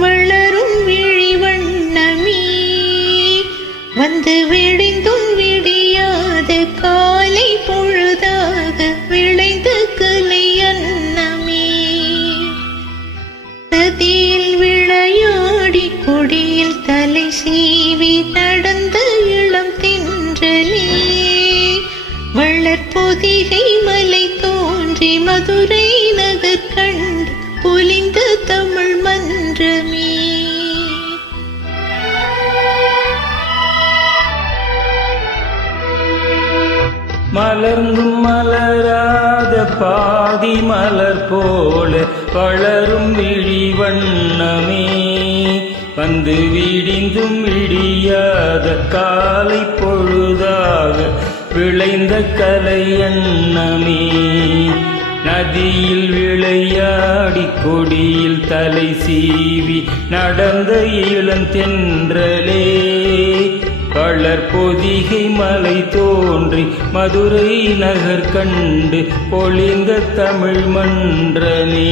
வளரும் விழி வண்ணமே வந்து விடிந்தும் விடியாத காலை பொழுதாக விளைந்த கலை அன்னமே நதியில் விளையாடி கொடியில் தலை சீவி நடந்த இளம் தென்றலே வளர்பொதிகை மலை தோன்றி மதுரை நகர் கண்டு பொலிந்த தமிழ் மன்றமே மலர்ந்தும் மலராத பாதி மலர் போல வளரும் விழி வண்ணமே வந்து விடிந்தும் விடியாத காலை பொழுதாக விளைந்த கலை அன்னமே நதியில் விளையாடி கொடியில் தலை சீவி நடந்த இளந்தென்றலே வளர்பொதிகை மலை தோன்றி மதுரை நகர் கண்டு பொலிந்த தமிழ் மன்றமே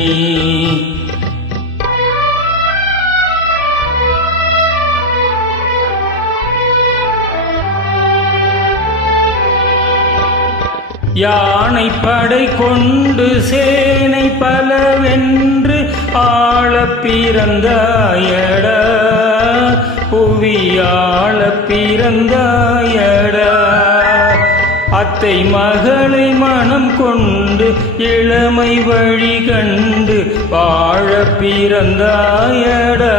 யானை படை கொண்டு சேனை பலவென்று ஆள பிறந்தாயடா புவியாள பிறந்தாயடா அத்தை மகளை மனம் கொண்டு இளமை வழி கண்டு வாழ பிறந்தாயடா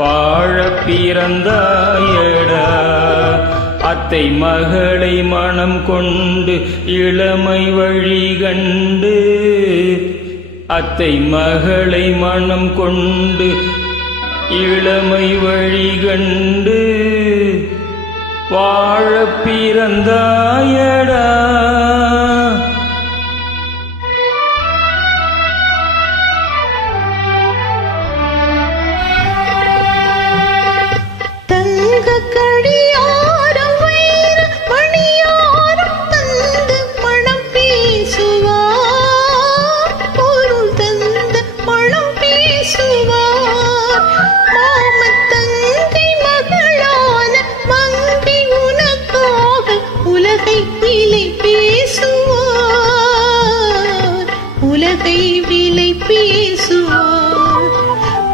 வாழ பிறந்தாயடா அத்தை மகளை மனம் கொண்டு இளமை வழி கண்டு அத்தை மகளை மனம் கொண்டு இளமை வழி கண்டு வாழ பிறந்தாயடா உலகை விலை பேசுவார்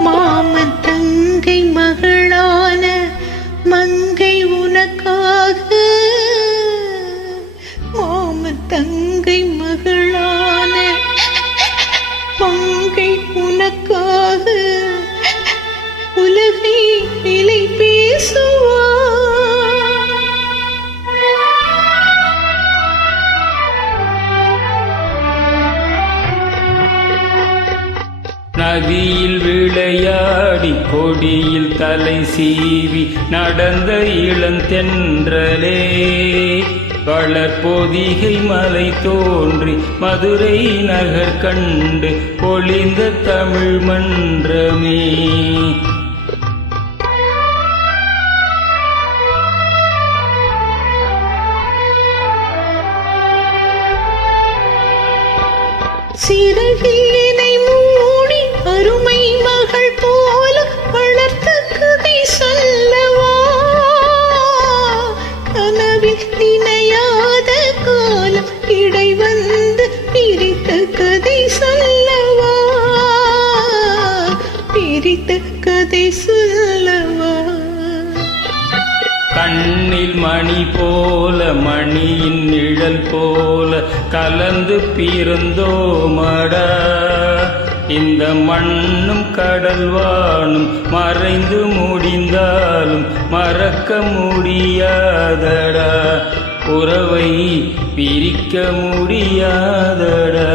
மாமன் தங்கை மகளான மங்கை உனக்காக மாமன் தங்கை மகளான மங்கை உனக்காக உலகை விலை பேசுவார் நதியில் விளையாடி கொடியில் தலை சீவி நடந்த இளந்தென்றலே வளர்பொதிகை மலை தோன்றி மதுரை நகர் கண்டு பொலிந்த தமிழ் மன்றமே சிறகினை மூடி அருமை மகள் போல வளர்த்த கதை சொல்லவா கனவில் நினையாத காலம் இடை வந்து பிரித்த கதை சொல்லவா பிரித்த கதை சொல்லவா கண்ணில் மணி போல மணியின் நிழல் போல கலந்து பிறந்தோமடா இந்த மண்ணும் கடல்வானும் மறைந்து முடிந்தாலும் மறக்க முடியாதடா உறவை பிரிக்க முடியாதடா